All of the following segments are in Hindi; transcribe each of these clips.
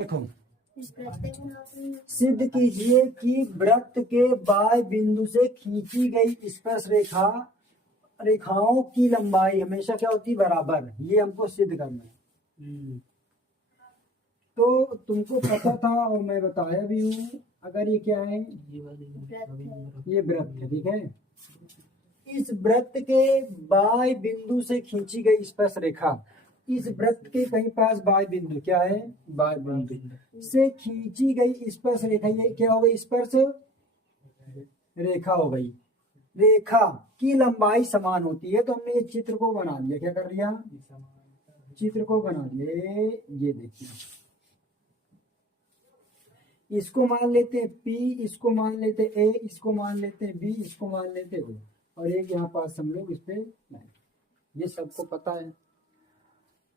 देखो, सिद्ध कीजिए कि वृत्त के बाह्य बिंदु से खींची गई स्पर्श रेखाओं की लंबाई हमेशा क्या होती है? बराबर। ये हमको सिद्ध करना है। तो तुमको पता था और मैं बताया भी हूँ। अगर ये क्या है, ये वृत्त है, ठीक है। इस वृत्त के बाह्य बिंदु से खींची गई स्पर्श रेखा, इस वृत्त के कहीं पास बाह्य बिंदु क्या है? बाह्य बिंदु से खींची गई स्पर्श रेखा, ये क्या हो गई? स्पर्श रेखा हो गई। रेखा की लंबाई समान होती है। तो हमने ये चित्र को बना लिया। क्या कर लिया? चित्र को बना लिए। ये देखिए, इसको मान लेते हैं P, इसको मान लेते हैं A, इसको मान लेते हैं B, इसको मान लेते हैं O, और एक यहाँ पास हम लोग इस पे लाए। ये सबको पता है।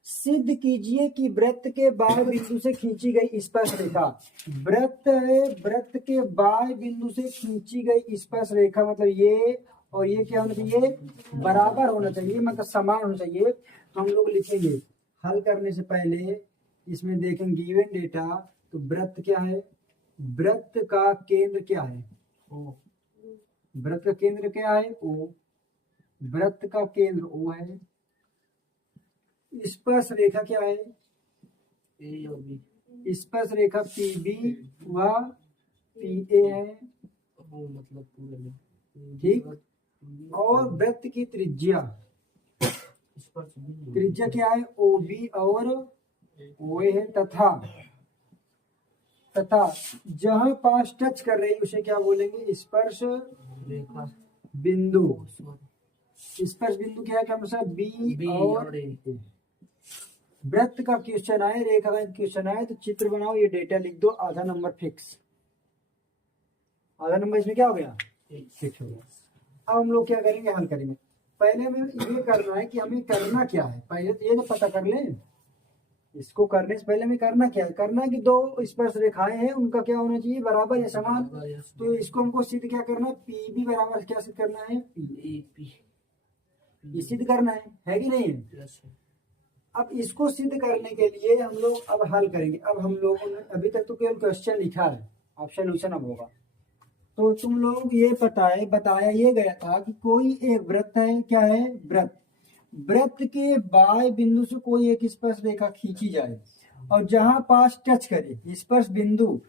सिद्ध कीजिए कि वृत्त के बाह्य बिंदु से खींची गई स्पर्श रेखा, वृत्त है, वृत्त के बाह्य बिंदु से खींची गई स्पर्श रेखा मतलब ये और ये क्या होना चाहिए? बराबर होना चाहिए, मतलब समान होना चाहिए। तो हम लोग लिखेंगे, हल करने से पहले इसमें देखेंगे गिवन डेटा। तो वृत्त क्या है? वृत्त का केंद्र क्या है? O। वृत्त का केंद्र क्या है? O। वृत्त का केंद्र O है। स्पर्श रेखा क्या है? A और B। स्पर्श रेखा PB व PA है, मतलब पूरा, ठीक। और वृत्त की त्रिज्या क्या है? OB और OA है। तथा जहां पास टच कर रही उसे क्या बोलेंगे? स्पर्श रेखा बिंदु। स्पर्श बिंदु क्या है? हमेशा B और A। वृत्त का क्वेश्चन आए, रेखा का क्वेश्चन आए तो चित्र बनाओ, ये डेटा लिख दो, आधा नंबर फिक्स। आधा नंबर इसमें क्या हो गया? फिक्स हो गया। अब हम लोग क्या करेंगे? हल करेंगे। पहले हमें ये करना है कि हमें करना क्या है। पहले तो ये तो पता कर लें, इसको करने से पहले हमें करना क्या है? करना है कि दो स्पर्श रेखाएं हैं, उनका क्या होना चाहिए? बराबर या समान। तो इसको हमको सिद्ध क्या करना है? PB बराबर क्या सिद्ध करना है? PAP। ये सिद्ध करना है कि नहीं? अब इसको सिद्ध करने के लिए हम लोग अब हल करेंगे। अब हम लोगों ने अभी तक तो केवल क्वेश्चन लिखा है, अब सॉल्यूशन अब होगा। तो तुम लोग ये बताया ये गया था कि कोई एक वृत्त है। क्या है? वृत्त के बाह्य बिंदु से कोई एक स्पर्श रेखा खींची जाए और जहां पास टच करे स्पर्श बिंदु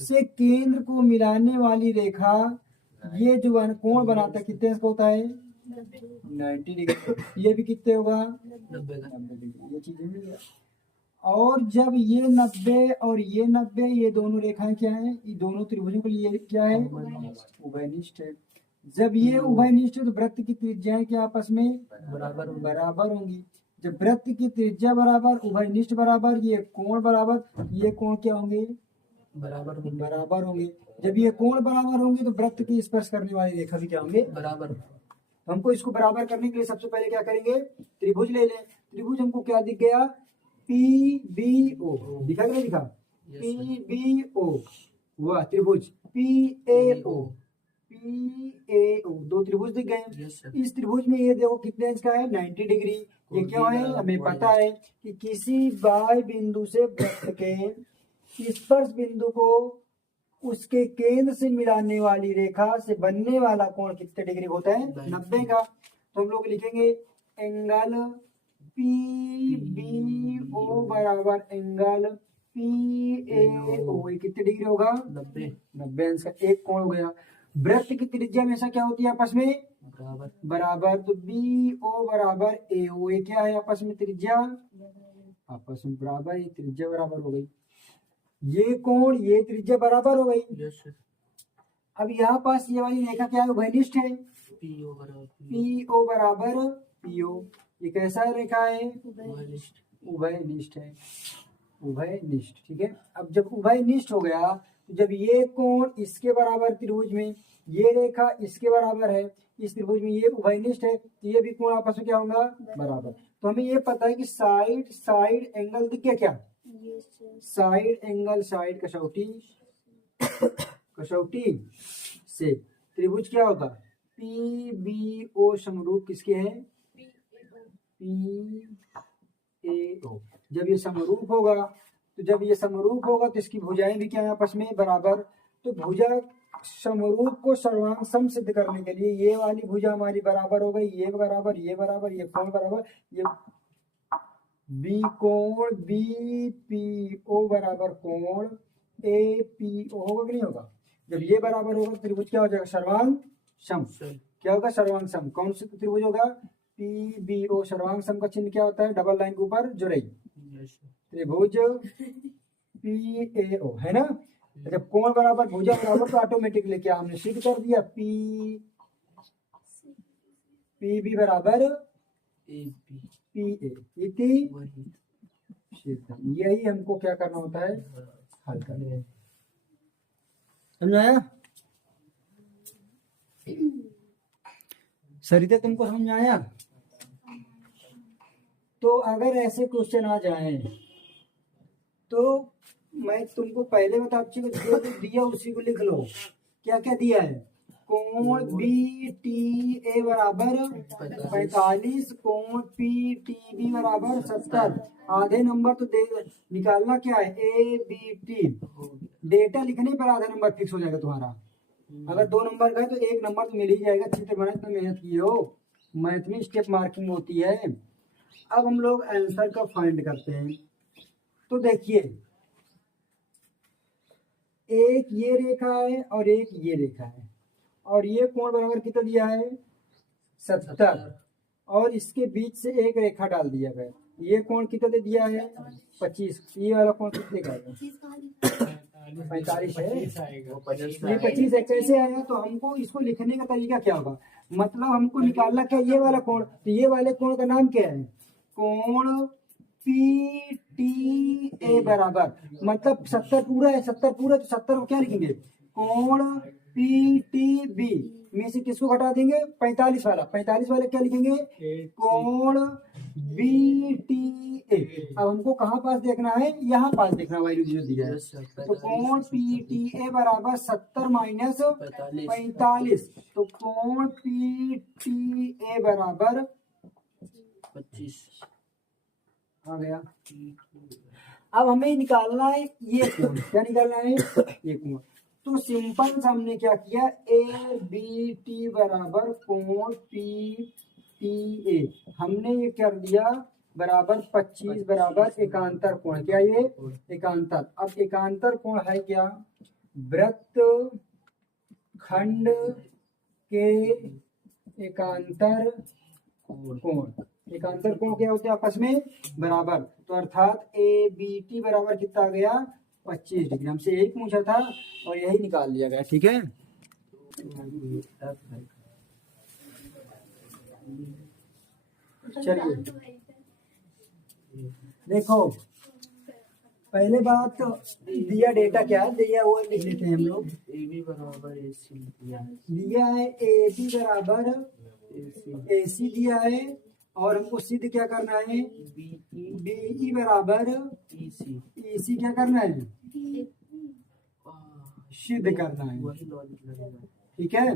से केंद्र को मिलाने वाली रेखा, ये जो कोण बनाता है कितने का होता है? 90 डिग्री। ये भी कितने होगा? 90 डिग्री। ये चीजें मिल गया। और जब ये 90 और ये 90, ये दोनों रेखाएं क्या है? ये दोनों त्रिभुजों के लिए क्या है? उभयनिष्ठ है। जब ये उभयनिष्ठ है तो वृत्त की त्रिज्याएं क्या आपस में बराबर होंगी। जब वृत्त की त्रिज्या बराबर, उभयनिष्ठ बराबर, ये कोण बराबर, ये कोण क्या होंगे? बराबर होंगे। जब ये कोण बराबर होंगे तो वृत्त की स्पर्श करने वाली रेखा भी क्या होंगे? बराबर। तो हमको इसको बराबर करने के लिए सबसे पहले क्या करेंगे? त्रिभुज ले लें। त्रिभुज हमको क्या दिख गया? PBO दिखा कि नहीं दिखा? PBO वह त्रिभुज PAO दो त्रिभुज दिख गए। इस त्रिभुज में ये देखो कितने इंच का है? 90 डिग्री। ये क्या है? हमें पता है कि किसी बाह्य बिंदु से वृत्त के स्पर्श बिंदु को उसके केंद्र से मिलाने वाली रेखा से बनने वाला कोण कितने डिग्री होता है? 90 का। तो हम लोग लिखेंगे एंगल PBO बराबर एंगल PAO। कितने डिग्री होगा? 90 अंश का एक कोण हो गया। वृत्त की त्रिज्या हमेशा क्या होती है? आपस में बराबर। तो BO बराबर AO, ये क्या है? आपस में त्रिज्या आपस में बराबर, ये त्रिज्या बराबर हो गई। ये कोण ये त्रिज्या बराबर हो गई। अब यहाँ पास ये वाली रेखा क्या है? उभयनिष्ठ है। PO बराबर PO। ये कैसा रेखा है? उभयनिष्ठ है। उभयनिष्ठ, ठीक है। अब जब उभयनिष्ठ हो गया तो जब ये कोण इसके बराबर त्रिभुज में, ये रेखा इसके बराबर है इस त्रिभुज में, ये उभयनिष्ठ है, तो ये भी कोण आपस में क्या होगा? बराबर। तो हमें ये पता है कि साइड एंगल दिख गया क्या? साइड एंगल, साइड कसौटी से त्रिभुज क्या होगा? PBO समरूप किसके है? PAO। जब ये समरूप होगा तो जब ये समरूप होगा तो इसकी भुजाएं भी क्या है आपस में बराबर। तो भुजा समरूप को सर्वांग सम सिद्ध करने के लिए ये वाली भुजा हमारी बराबर हो गई, ये बराबर, ये बराबर, ये कोण बराबर, ये बी कोण बी पी ओ बराबर कोण ए पी ओ होगा कि नहीं होगा। जब ये बराबर होगा त्रिभुज क्या हो जाएगा सर्वांग सम। क्या होगा सर्वांग सम। कौन सा त्रिभुज होगा पी बी ओ। सर्वांग सम का चिन्ह क्या होता है डबल लाइन के ऊपर जुड़ई त्रिभुज पी ए ओ है ना। जब कोण बराबर भुजा बराबर तो ऑटोमेटिकली क्या हमने सिद्ध कर दिया पी बी बराबर पी ए इति सिद्धम। यही हमको क्या करना होता है हल करना। समझ आया सरिता तुमको समझ आया। तो अगर ऐसे क्वेश्चन आ जाए तो मैं तुमको पहले बता चुका जो दिया उसी को लिख लो। क्या क्या दिया है कोण बी टी ए बराबर 45 कोण पी टी बी बराबर 70। आधे नंबर तो दे निकालना क्या है ए बी टी। डेटा लिखने पर आधा नंबर फिक्स हो जाएगा तुम्हारा। अगर 2 नंबर गए तो 1 नंबर तो मिल ही जाएगा। अच्छी तरह इतना मेहनत की हो। मैथ में स्टेप मार्किंग होती है। अब हम लोग आंसर का फाइंड करते हैं। तो देखिए एक ये रेखा है और एक ये रेखा है और ये कोण बराबर कितना दिया है 70 और इसके बीच से एक रेखा डाल दिया गया। ये कोण कितना दे दिया है 25। ये वाला कोण कितने का है 45 है। ये 25 है। कैसे आया तो हमको इसको लिखने का तरीका क्या होगा मतलब हमको निकालना क्या ये वाला कोण। तो ये वाले कोण का नाम क्या है कोण पी टी ए बराबर मतलब 70 पूरा है। 70 पूरा तो 70 को क्या लिखेंगे कोण पी टी बी में से किसको घटा देंगे 45 वाला। 45 वाले क्या लिखेंगे कोण बी टी ए। अब हमको कहाँ पास देखना है यहाँ पास देखना वैल्यू जो दिया है। तो कोण पी टी ए बराबर 70 माइनस 45। तो कोण पी टी ए बराबर 25 आ गया। अब हमें निकालना है ये कोण। क्या निकालना है ये कोण। तो सिंपल हमने क्या किया ए बी टी बराबर कोण पी टी ए हमने ये कर दिया बराबर 25 बराबर एकांतर कोण। क्या ये एकांतर। अब एकांतर कोण है क्या वृत्त खंड के एकांतर कोण। एकांतर कोण क्या होते हैं आपस में बराबर। तो अर्थात ए बी टी बराबर कितना आ गया 25 डिग्री। हमसे यही पूछा था और यही निकाल लिया गया। ठीक है चलिए देखो पहले बात तो दिया डेटा क्या दिया वो लिख लेते हैं हम लोग। ए बी बराबर ए सी दिया है ए बी बराबर ए सी दिया है और हमको सिद्ध क्या करना है बीई बराबर ईसी क्या करना है सिद्ध करना है। ठीक है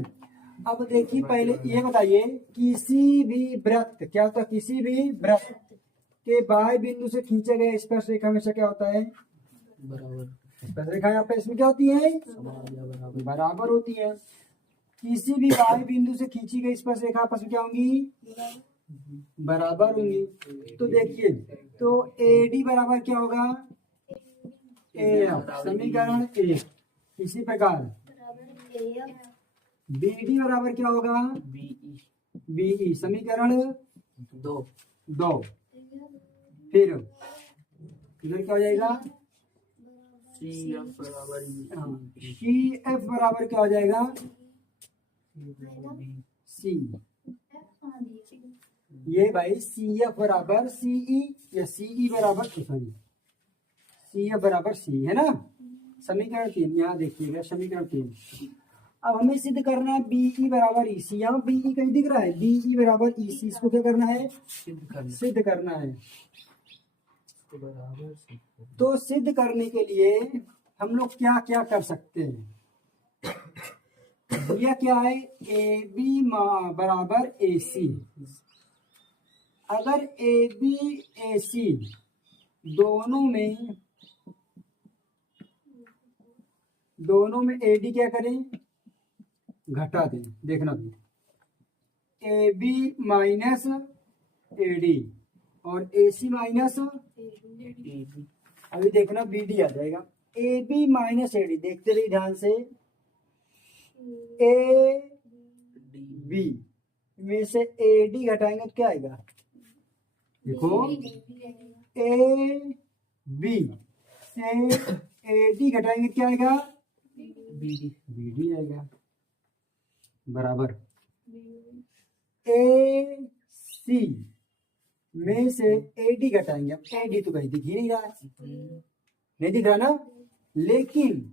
अब देखिए पहले ये बताइए किसी भी वृत्त क्या होता है किसी भी वृत्त के बाह्य बिंदु से खींचा गया स्पर्श रेखा हमेशा क्या होता है बराबर। स्पर्श रेखा यहाँ पे इसमें क्या होती है बराबर होती है। किसी भी बाह्य बिंदु से खींची गई स्पर्श रेखा आपस में क्या होंगी बराबर होंगी। तो देखिए तो एडी बराबर क्या होगा ए समीकरण ए। इसी प्रकार बीडी बराबर क्या होगा बीई समीकरण 2। फिर इधर क्या हो जाएगा सी एफ बराबर क्या हो जाएगा सी। ये भाई सी एफ बराबर सीई या सीई बराबर सॉरी सी एफ बराबर सी है ना। समीकरण 3 यहाँ देखिएगा समीकरण 3। अब हमें सिद्ध करना है बीई बराबर ईसी। यहाँ बीई कहीं दिख रहा है बीई बराबर ईसी। इसको क्या करना है सिद्ध करना है। तो सिद्ध करने के लिए हम लोग क्या क्या कर सकते हैं। यह क्या है ए बी बराबर ए सी। अगर ए बी ए सी दोनों में दोनों में एडी क्या करें, घटा दें। देखना ए बी माइनस एडी और ए सी माइनस, अभी देखना बी डी आ जाएगा। ए बी माइनस एडी, देखते रहिए ध्यान से। ए बी में से ए डी घटाएंगे तो क्या आएगा, देखो ए बी से ए डी घटाएंगे क्या आएगा, बी डी आएगा, बराबर ए सी में से ए डी घटाएंगे। अब ए डी तो कहीं दिख ही नहीं रहा है, नहीं दिख रहा ना, लेकिन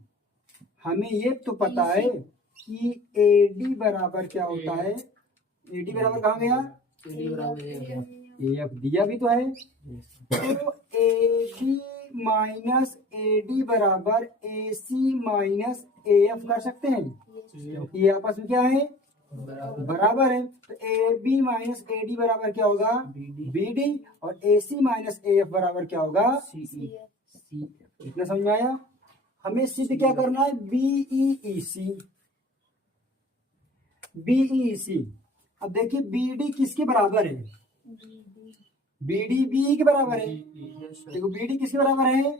हमें ये तो पता है कि ए डी बराबर क्या होता है, ए डी बराबर कहाँ गया, ए एफ दिया भी तो है। तो A D minus A D बराबर ए सी माइनस ए एफ कर सकते हैं, क्योंकि ये आपस में क्या है, बराबर है। तो A B minus A D बराबर क्या होगा, बी डी, और ए सी माइनस ए एफ बराबर क्या होगा, सी ई। इतना समझ में आया। हमें सिद्ध क्या करना है, बीई ई सी, बीई ई सी। अब देखिए बी डी किसके बराबर है, बी डी बी के बराबर है। देखो बी डी किसके बराबर है,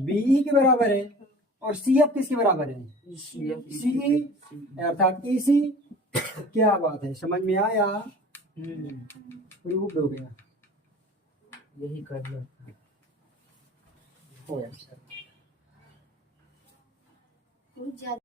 बीई के बराबर है, और सी एफ किसके बराबर है, सी अर्थात ई सी। क्या बात है, समझ में आया, प्रूव हो गया, यही करना हो बहुत ज्यादा